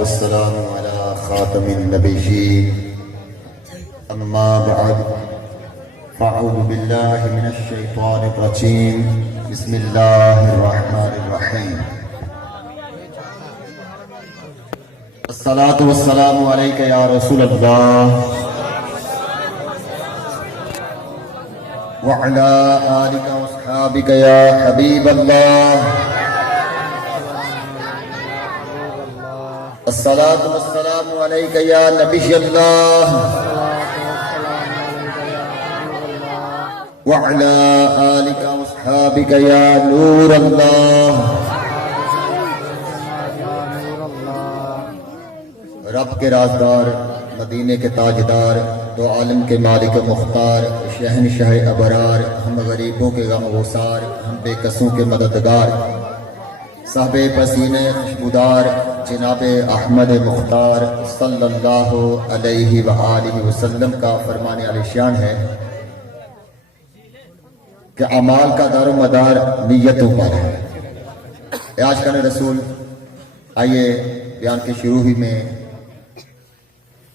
والسلام على خاتم النبيين أما بعد فأعوذ بالله من الشيطان الرجيم بسم الله الرحمن الرحيم الصلاة والسلام عليك يا رسول الله وعلى آلك وأصحابك يا حبيب الله الصلاة والسلام عليك يا نبي الله وعلى آلك وأصحابك يا نور الله رب کے رازدار، مدینے کے تاجدار، دو عالم کے مالک مختار، شہنشاہ ابرار، ہم غریبوں کے غم گسار، ہم بے کسوں کے مددگار، صاحب پسینے خوشبودار جناب احمد مختار صلی اللہ علیہ وآلہ وسلم کا فرمان علی شان ہے کہ اعمال کا دار و مدار نیتوں پر ہے۔ آج کا رسول، آئیے بیان کے شروع ہی میں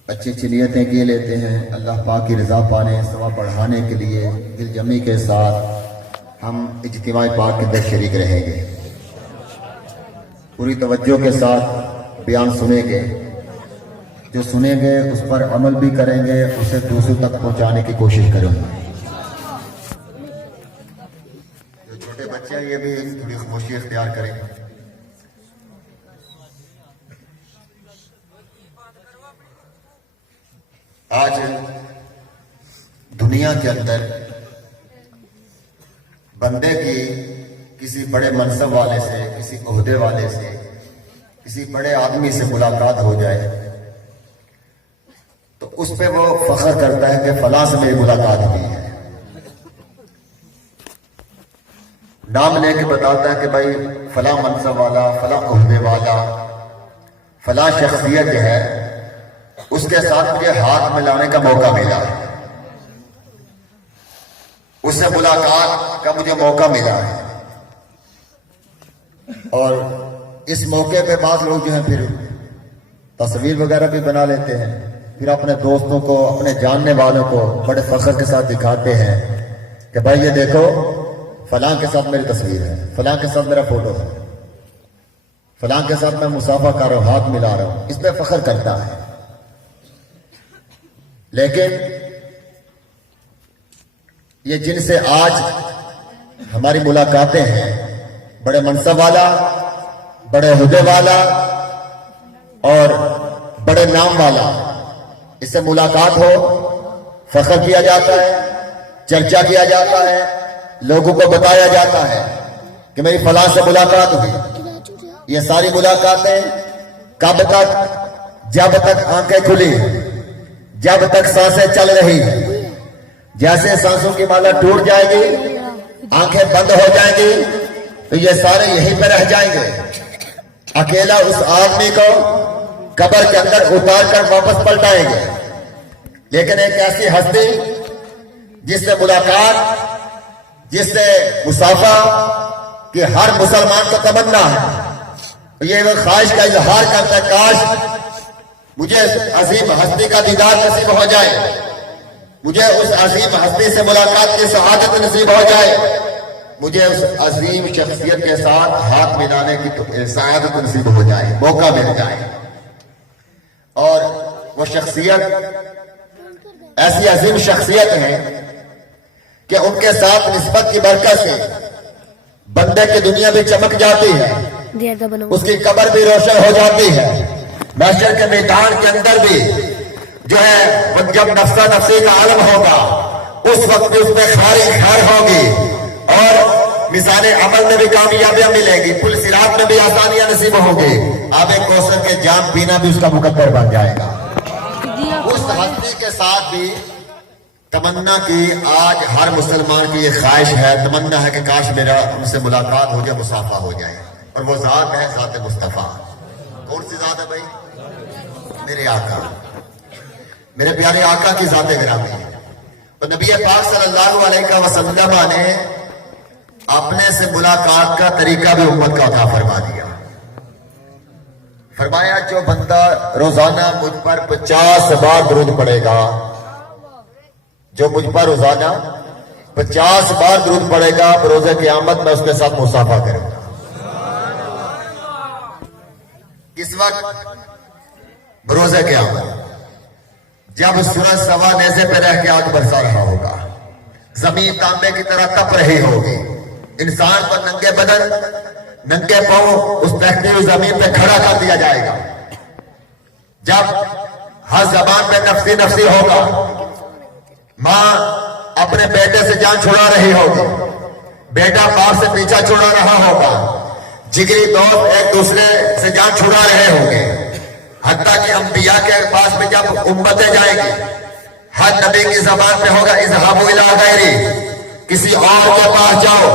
اچھی اچھی نیتیں کیے لیتے ہیں، اللہ پاک کی رضا پانے، ثواب بڑھانے کے لیے دل جمی کے ساتھ ہم اجتماع پاک کے اندر شریک رہیں گے۔ پوری توجہ کے ساتھ بیان سنیں گے، جو سنیں گے اس پر عمل بھی کریں گے، اسے دوسروں تک پہنچانے کی کوشش کریں گے۔ جو چھوٹے بچے ہیں یہ بھی تھوڑی خاموشی اختیار کریں۔ آج دنیا کے اندر بندے کی کسی بڑے منصب والے سے، کسی عہدے والے سے، کسی بڑے آدمی سے ملاقات ہو جائے تو اس پہ وہ فخر کرتا ہے کہ فلاں سے میری ملاقات ہوئی ہے، نام لے کے بتاتا ہے کہ بھائی فلاں منصب والا، فلاں عہدے والا، فلاں شخصیت جو ہے اس کے ساتھ مجھے ہاتھ ملانے کا موقع ملا ہے، اس سے ملاقات کا مجھے موقع ملا ہے۔ اور اس موقع پہ بعض لوگ جو ہیں پھر تصویر وغیرہ بھی بنا لیتے ہیں، پھر اپنے دوستوں کو، اپنے جاننے والوں کو بڑے فخر کے ساتھ دکھاتے ہیں کہ بھائی یہ دیکھو فلاں کے ساتھ میری تصویر ہے، فلاں کے ساتھ میرا فوٹو ہے، فلاں کے ساتھ میں مصافحہ کر رہا ہوں، ہاتھ ملا رہا ہوں، اس پہ فخر کرتا ہے۔ لیکن یہ جن سے آج ہماری ملاقاتیں ہیں، بڑے منصب والا، بڑے عہدے والا اور بڑے نام والا، اس سے ملاقات ہو، فخر کیا جاتا ہے، چرچا کیا جاتا ہے، لوگوں کو بتایا جاتا ہے کہ میری فلاں سے ملاقات ہوئی۔ یہ ساری ملاقاتیں کب تک؟ جب تک آنکھیں کھلی، جب تک سانسیں چل رہی ہیں۔ جیسے سانسوں کی مالا ٹوٹ جائے گی، آنکھیں بند ہو جائیں گی تو یہ سارے یہیں پہ رہ جائیں گے۔ اکیلا اس آدمی کو قبر کے اندر اتار کر واپس پلٹائیں گے، لیکن ایک ایسی ہستی جس سے ملاقات، جس سے مصافحہ کہ ہر مسلمان کو تمنا ہے، یہ وہ خواہش کا اظہار کرتا ہے کاش مجھے عظیم ہستی کا دیدار نصیب ہو جائے، مجھے اس عظیم ہستی سے ملاقات کی سعادت نصیب ہو جائے، مجھے اس عظیم شخصیت کے ساتھ ہاتھ ملانے کی سعادت نصیب ہو جائے، موقع مل جائے۔ اور وہ شخصیت ایسی عظیم شخصیت ہے کہ ان کے ساتھ نسبت کی برکت سے بندے کی دنیا بھی چمک جاتی ہے، اس کی قبر بھی روشن ہو جاتی ہے، محشر کے میدان کے اندر بھی جو ہے جب نفسہ نفسی کا عالم ہوگا اس وقت بھی اس میں خاری خیر ہوگی، اور میزان عمل میں بھی کامیابیاں ملیں گی، پل صراط میں بھی آسانیاں نصیب ہوں گی، آب کوثر کے جام پینا بھی اس کا مقدر بن جائے گا۔ اس ہستی کے ساتھ بھی تمنا کی آج ہر مسلمان کی یہ خواہش ہے، تمنا ہے کہ کاش میرا ان سے ملاقات ہو جائے، مصافحہ ہو جائے، اور وہ ذات ہے ذات مصطفیٰ۔ کون سی ذات ہے بھائی؟ میرے آقا، میرے پیارے آقا کی ذات گرامی ہے۔ تو نبی پاک صلی اللہ علیہ وسلم نے اپنے سے ملاقات کا طریقہ بھی امت کا عطا فرما دیا۔ فرمایا جو بندہ روزانہ مجھ پر 50 بار درود پڑے گا، جو مجھ پر روزانہ 50 بار درود پڑے گا، بروز قیامت میں اس کے ساتھ مصافحہ کروں گا۔ اس وقت بروز قیامت جب سورج سوا نیزے پہ رہ کے آگ برسا رہا ہوگا، زمین تانبے کی طرح تپ رہی ہوگی، انسان پر ننگے بدن ننگے پاؤں اس تختی ہوئی زمین پہ کھڑا کر دیا جائے گا۔ جب ہر زبان پہ نفسی نفسی ہوگا، ماں اپنے بیٹے سے جان چھڑا رہی ہوگی، بیٹا باپ سے پیچھا چھڑا رہا ہوگا، جگری دوست ایک دوسرے سے جان چھڑا رہے ہوں گے، حتیٰ کہ انبیاء کے پاس میں جب امتیں جائیں گی، ہر نبی کی زبان پہ ہوگا اذهبوا الی غیری، کسی اور کے پاس جاؤ۔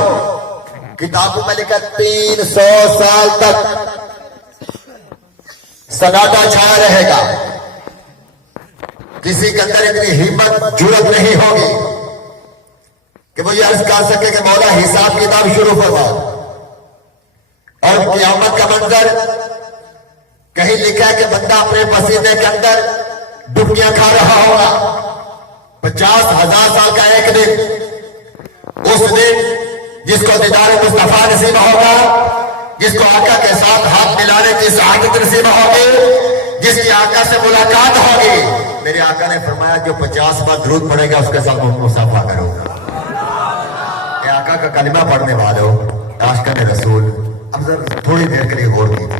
کتابوں میں لکھا 300 سال تک سناٹا چھایا رہے گا، کسی کے اندر اتنی ہمت جرأت نہیں ہوگی کہ وہ یہ عرض کر سکے کہ مولا حساب کتاب شروع فرماؤ۔ اور قیامت کا منظر کہیں لکھا ہے کہ بندہ اپنے پسینے کے اندر ڈبکیاں کھا رہا ہوگا، 50,000 سال کا ایک دن، اس دن جس کو دیدار مصطفیٰ نصیب ہوگا، جس کو آقا کے ساتھ ہاتھ ملانے کی سعادت نصیب ہوگی، جس کی آقا سے ملاقات ہوگی، میرے آقا نے فرمایا جو 50 بار درود پڑے گا اس کے ساتھ مصافحہ کروں گا۔ اے آقا کا کلمہ پڑھنے والوں، عاشقان رسول، اب ذرا تھوڑی دیر کے لیے غور کیجیے،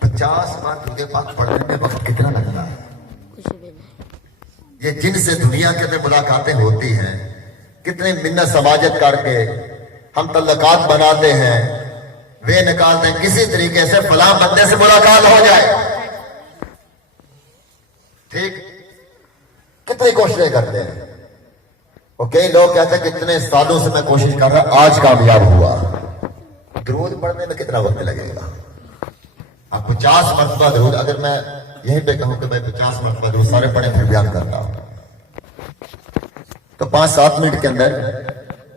50 بار درود پاک پڑھنے میں وقت کتنا لگتا ہے؟ یہ جن سے دنیا کے اندر ملاقاتیں ہوتی ہیں، کتنے منت سماجت کر کے ہم تعلقات بناتے ہیں، وہ نکالتے ہیں کسی طریقے سے فلاں بندے سے ملاقات ہو جائے، ٹھیک، کتنی کوششیں کرتے ہیں۔ اور کئی لوگ کہتے ہیں کتنے سالوں سے میں کوشش کر رہا، آج کامیاب ہوا۔ درود پڑھنے میں کتنا وقت لگے گا؟ آپ 50 مرتبہ درود، اگر میں یہیں پہ کہوں کہ میں 50 مرتبہ درود سارے پڑھیں پھر بیان کرتا ہوں تو 5-7 منٹ کے اندر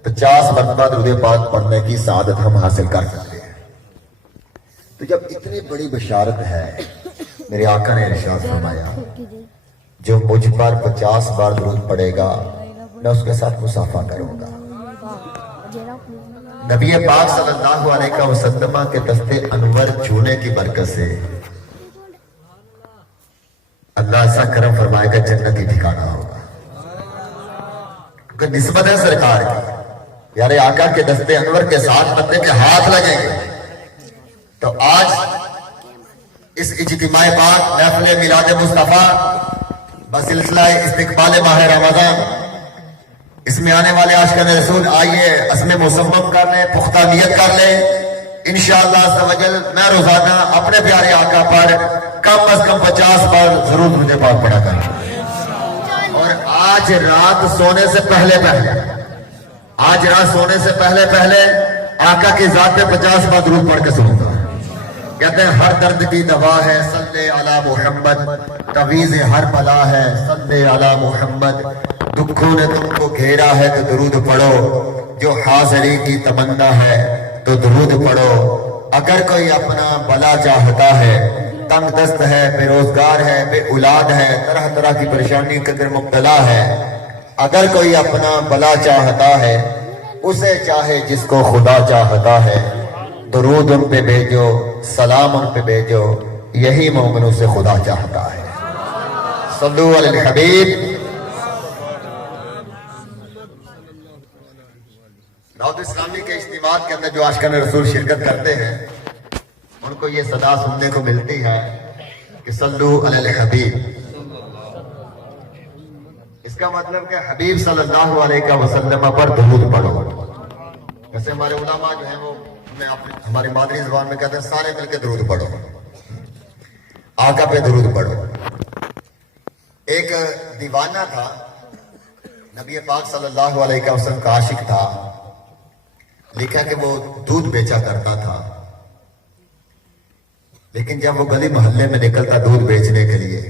50 مرتبہ درود پاک پڑھنے کی سعادت ہم حاصل کر سکتے ہیں۔ تو جب اتنی بڑی بشارت ہے، میرے آقا نے ارشاد فرمایا جو مجھ پر 50 بار درود پڑے گا میں اس کے ساتھ مصافحہ کروں گا۔ نبی پاک صلی اللہ علیہ وسلم کے دستے انور چھونے کی برکت سے اللہ ایسا کرم فرمائے گا جنتی ٹھکانہ ہوگا، کیونکہ نسبت ہے سرکار کی، یعنی آقا کے دستے انور کے ساتھ بندے کے ہاتھ لگیں گے۔ تو آج اس اجتماع پاک محفل میلاد مصطفیٰ بسلسلہ استقبال ماہ رمضان، اس میں آنے والے عاشقان رسول آئیے عزم مصمم کر لیں، پختہ نیت کر لیں، انشاءاللہ عز و جل میں روزانہ اپنے پیارے آقا پر کم از کم 50 بار ضرور درود پاک پڑھا کروں، اور آج رات سونے سے پہلے آقا کی ذات پہ 50 بار درود پڑھ کے سنوں گا۔ کہتے ہیں ہر درد کی دوا ہے صلی علی محمد، تعویذ ہر بلا ہے صلی علی محمد، دکھوں نے تم کو گھیرا ہے تو درود پڑھو، جو حاضری کی تمنا ہے تو درود پڑھو، اگر کوئی اپنا بلا چاہتا ہے، تنگ دست ہے، بے روزگار ہے، بے اولاد ہے، طرح طرح کی پریشانی کے اندر مبتلا ہے، اگر کوئی اپنا بلا چاہتا ہے، اسے چاہے جس کو خدا چاہتا ہے، درود ان پہ بھیجو، سلام ان پہ بھیجو، یہی مومنوں سے خدا چاہتا ہے۔ صلو علی الحبیب۔ دعوت اسلامی کے اجتماعات کے اندر جو عاشقان رسول شرکت کرتے ہیں ان کو یہ صدا سننے کو ملتی ہے کہ صلو علی الحبیب، اس کا مطلب کہ حبیب صلی اللہ علیہ وسلم پر درود پڑھو۔ جیسے ہمارے علماء جو ہیں وہ ہماری مادری زبان میں کہتے ہیں سارے مل کے درود پڑھو، آقا پہ درود پڑھو۔ ایک دیوانہ تھا، نبی پاک صلی اللہ علیہ وسلم کا عاشق تھا، لکھا کہ وہ دودھ بیچا کرتا تھا، لیکن جب وہ گلی محلے میں نکلتا دودھ بیچنے کے لیے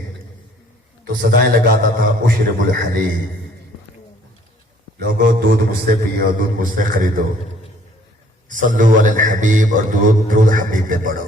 تو صدائیں لگاتا تھا اشرب الحلیب، لوگوں دودھ مجھ سے پیو، دودھ مجھ سے خریدو، صلو علی الحبیب، اور درود حبیب پہ پڑھو۔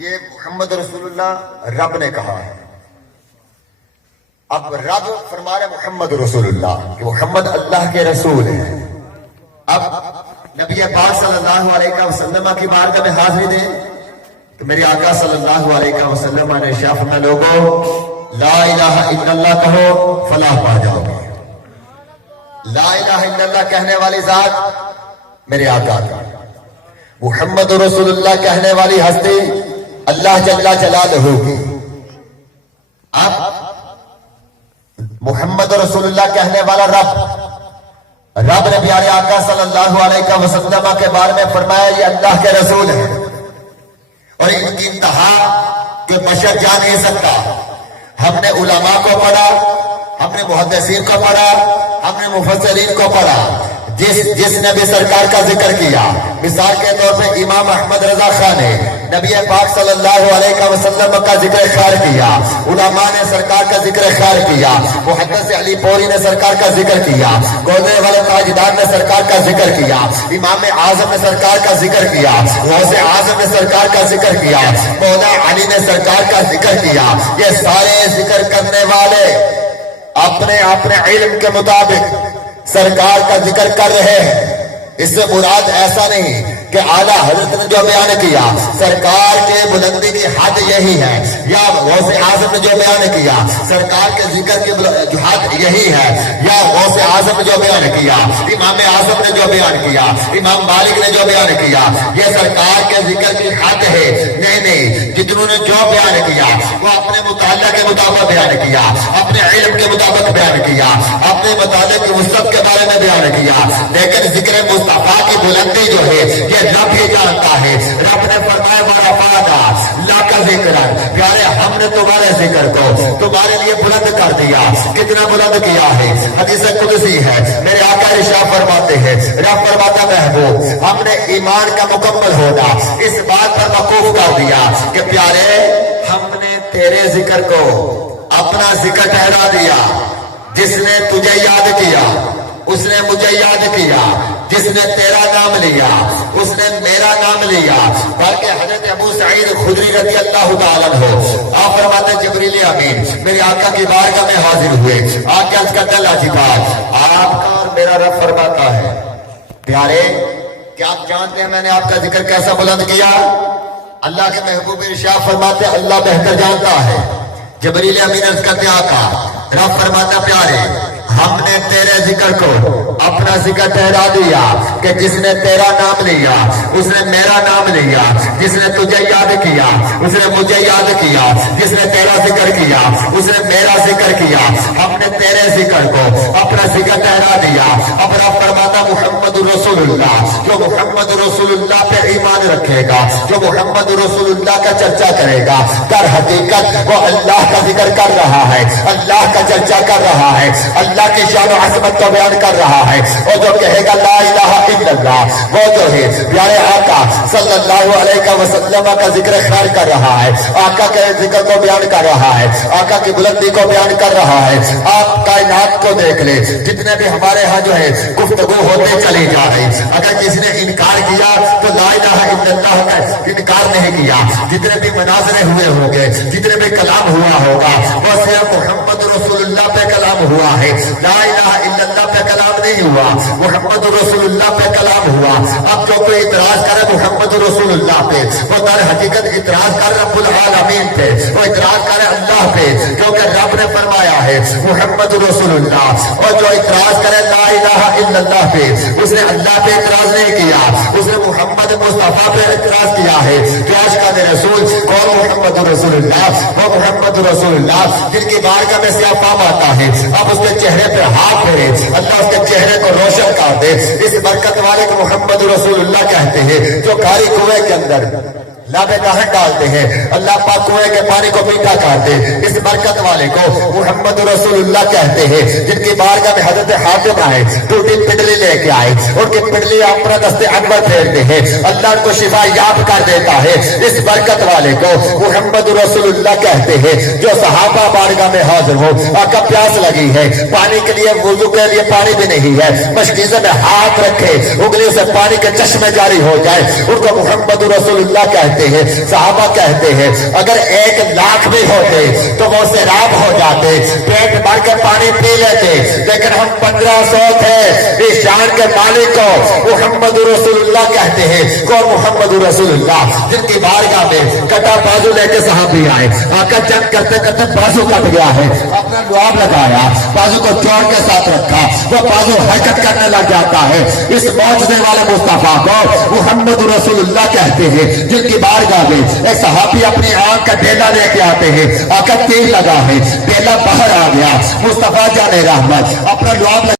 یہ محمد رسول اللہ رب نے کہا ہے. اب رب فرما رہے محمد رسول اللہ کہ محمد اللہ کے رسول ہیں. اب نبی پاک صلی اللہ علیہ وسلم کی بارگاہ میں حاضری دیں تو میرے آقا صلی اللہ علیہ وسلم نے ارشاد فرمایا لوگوں لا الہ الا اللہ کہو فلاح پا جاؤ گے. لا الہ الا اللہ کہنے والی ذات میرے آقا کا، محمد رسول اللہ کہنے والی ہستی اللہ جل جلالہ کی. اب محمد رسول اللہ کہنے والا رب نے پیارے آقا صلی اللہ علیہ وسلم کے بارے میں فرمایا یہ اللہ کے رسول ہیں اور ان کی انتہا کہ بشر جا نہیں سکتا. ہم نے علماء کو پڑھا، ہم نے محدثین کو پڑھا، ہم نے مفسرین کو پڑھا، جس نے بھی سرکار کا ذکر کیا. مثال کے طور پہ امام احمد رضا خان نے نبی پاک صلی اللہ علیہ وسلم کا ذکر خیر کیا، علماء نے سرکار کا ذکر خیر کیا، محدث علی پوری نے سرکار کا ذکر کیا، گودے والے تاجدار نے سرکار کا ذکر کیا، امام اعظم نے سرکار کا ذکر کیا، غوث اعظم نے سرکار کا ذکر کیا، مولا علی نے سرکار کا ذکر کیا. یہ سارے ذکر کرنے والے اپنے اپنے علم کے مطابق سرکار کا ذکر کر رہے ہیں. اس سے مراد ایسا نہیں کہ اعلیٰ حضرت نے جو بیان کیا سرکار کے بلندی کی حد یہی ہے، یا غوث اعظم نے جو بیان کیا سرکار کے ذکر کی حد یہی ہے، یا غوث اعظم نے جو بیان کیا، امام اعظم نے جو بیان کیا، امام مالک نے جو بیان کیا یہ سرکار کے ذکر کی حد ہے. نہیں، جتنوں نے جو بیان کیا وہ اپنے مطالعہ کے مطابق بیان کیا، اپنے علم کے مطابق بیان کیا، اپنے مطالعے کی وسعت کے بارے میں بیان کیا. لیکن ذکر مصطفیٰ کی بلندی جو ہے یہ رب ہی جانتا ہے. رب نے فرمایا مارا لا کا ذکر، پیارے ہم نے تمہارے ذکر کو تمہارے لیے بلند کر دیا. کتنا بلند کیا ہے؟ حدیث قدسی ہے، میرے آقا ارشاد فرماتے ہیں، رب فرماتا محبوب ہم نے ایمان کا مکمل ہونا اس بات پر موقوف کر دیا کہ پیارے ہم نے تیرے ذکر کو اپنا ذکر ٹھہرا دیا. جس نے تجھے یاد کیا اس نے مجھے یاد کیا، جس نے تیرا نام لیا اس نے میرا نام لیا. بلکہ حضرت ابو سعید خدری رضی اللہ تعالیٰ عنہ آپ فرماتے جبریل امین میرے آقا کی بارگاہ میں حاضر ہوئے. آقا عرض کرتے اللہ جی بات آپ کا اور میرا رب فرماتا ہے پیارے کیا آپ جانتے ہیں میں نے آپ کا ذکر کیسا بلند کیا؟ اللہ کے محبوب ارشاد فرماتے اللہ بہتر جانتا ہے. جبریل امین عرض کرتے آقا رب فرماتا پیارے ہم نے تیرے ذکر کو اپنا ذکر ٹھہرا دیا کہ جس نے تیرا نام لیا اس نے میرا نام لیا، جس نے تجھے یاد کیا اس نے مجھے یاد کیا، جس نے تیرا ذکر کیا اس نے میرا ذکر کیا. ہم نے تیرے ذکر کو اپنا ذکر ٹھہرا دیا. اب رب فرماتا محمد رسول اللہ جو محمد رسول اللہ پہ ایمان رکھے گا، جو محمد رسول اللہ کا چرچا کرے گا، در حقیقت وہ اللہ کا ذکر کر رہا ہے، اللہ کا چرچا کر رہا ہے، اللہ کی شان و عظمت کو بیان کر رہا ہے. اور جو کہے گا لا الہ الا اللہ وہ جو ہے پیارے آقا صلی اللہ علیہ وسلم کا ذکر خیر کر رہا ہے، آقا کے ذکر کو بیان کر رہا ہے، آقا کی بلندی کو بیان کر رہا ہے. آپ کائنات کو دیکھ لیں جتنے بھی ہمارے ہاں جو ہے گفتگو ہوتے چلی جا رہی، اگر کسی نے انکار کیا تو لا الہ الا اللہ کا انکار نہیں کیا. جتنے بھی مناظرے ہوئے ہوں گے، جتنے بھی کلام ہوا ہوگا وہ صرف محمد رسول اللہ پہ کلام ہوا ہے، لا الہ الا اللہ پہ کلام نہیں ہوا، محمد رسول اللہ پہ کلام ہوا. اب جو کوئی اعتراض کرے محمد رسول اللہ پہ وہ در حقیقت اعتراض کر رب العالمین پہ، وہ اعتراض کرے اللہ پہ کیونکہ رب نے فرمایا ہے محمد رسول اللہ. اور جو اعتراض کرے لا الہ الا اللہ پہ اس نے اللہ پہ اعتراض نہیں کیا، اس نے محمد مصطفیٰ پہ اعتراض کیا ہے. کہ عاشقان رسول کون محمد رسول اللہ؟ وہ محمد رسول اللہ جن کی بارگاہ میں سیاہ فام آتا ہے اب اس کے چہرے پہ ہاتھ پھیرے اللہ اس کے چہرے کو روشن کر دے. اس برکت والے کو محمد رسول اللہ کہتے ہیں جو کاری کنویں کے اندر لابے گاہن ڈالتے ہیں، اللہ پاک کنویں کے پانی کو میٹھا کر دے. اس برکت والے کو محمد رسول اللہ کہتے ہیں جن کی بارگاہ میں حضرت حاتم آئے ٹوٹی پنڈلی لے کے آئے، ان کی پنڈلی اپنا دستے انور پھیرتے ہیں، اللہ ان کو شفا یاب کر دیتا ہے. اس برکت والے کو محمد رسول اللہ کہتے ہیں جو صحابہ بارگاہ میں حاضر ہو، آقا پیاس لگی ہے پانی کے لیے وضو کے لیے پانی بھی نہیں ہے، مشکیزے میں ہاتھ رکھے انگلی سے پانی کے چشمے جاری ہو جائے، ان کو محمد رسول اللہ کہتے کہتے ہیں, صحابہ کہتے ہیں اگر 1,00,000 بھی ہوتے تو وہ سیراب ہو جاتے, پیٹ بھر کے پانی پی لیتے, لیکن ہم 1500 تھے. اس جان کے مالک کو محمد رسول اللہ کہتے ہیں. کون محمد رسول اللہ؟ جن کی بارگاہ میں کٹا بازو لے کے صحابی آئے, آقا جنگ کرتے کرتے بازو کٹ گیا ہے, اپنا لعاب لگایا, بازو کو جوڑ کے ساتھ رکھا, وہ بازو حرکت کرنے لگ جاتا ہے. اس معجزے والے مصطفیٰ کو محمد رسول اللہ کہتے ہیں. جن کی بارگاہ میں ایک صحابی اپنی آنکھ کا ڈیلا لے کے آتے ہیں, آقا تیر لگا ہے, ڈیلا باہر آ گیا, مصطفیٰ جان رحمت اپنا لعاب